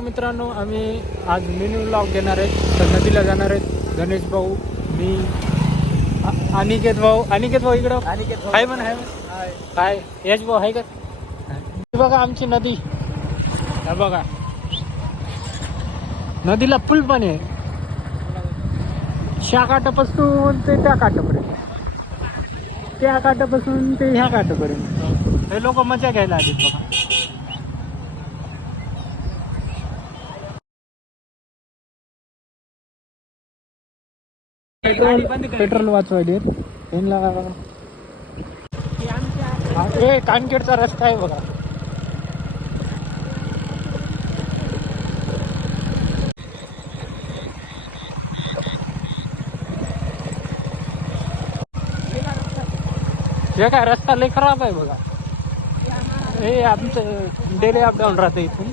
मित्रांनो, आम्ही आज मिनी व्लॉग घेणार आहेत. तर नदीला जाणार आहेत. गणेश भाऊ, मी, अनिकेत भाऊ इकडं हाय म्हण काय यश भाऊ आहे का? ही बघा आमची नदी. हे बघा नदीला फुल पाणी आहे. ह्या काठापासून ते त्या काठापर्यंत, त्या काठापासून ते ह्या काठापर्यंत हे लोक मजा घ्यायला आलीत बघा. पेट्रोल वाचवायले त्यांना. हे कानखेडचा रस्ता आहे बघा. हे काय रस्ता लय खराब आहे बघा. हे आमचं डेली अपडाऊन राहतं इथून.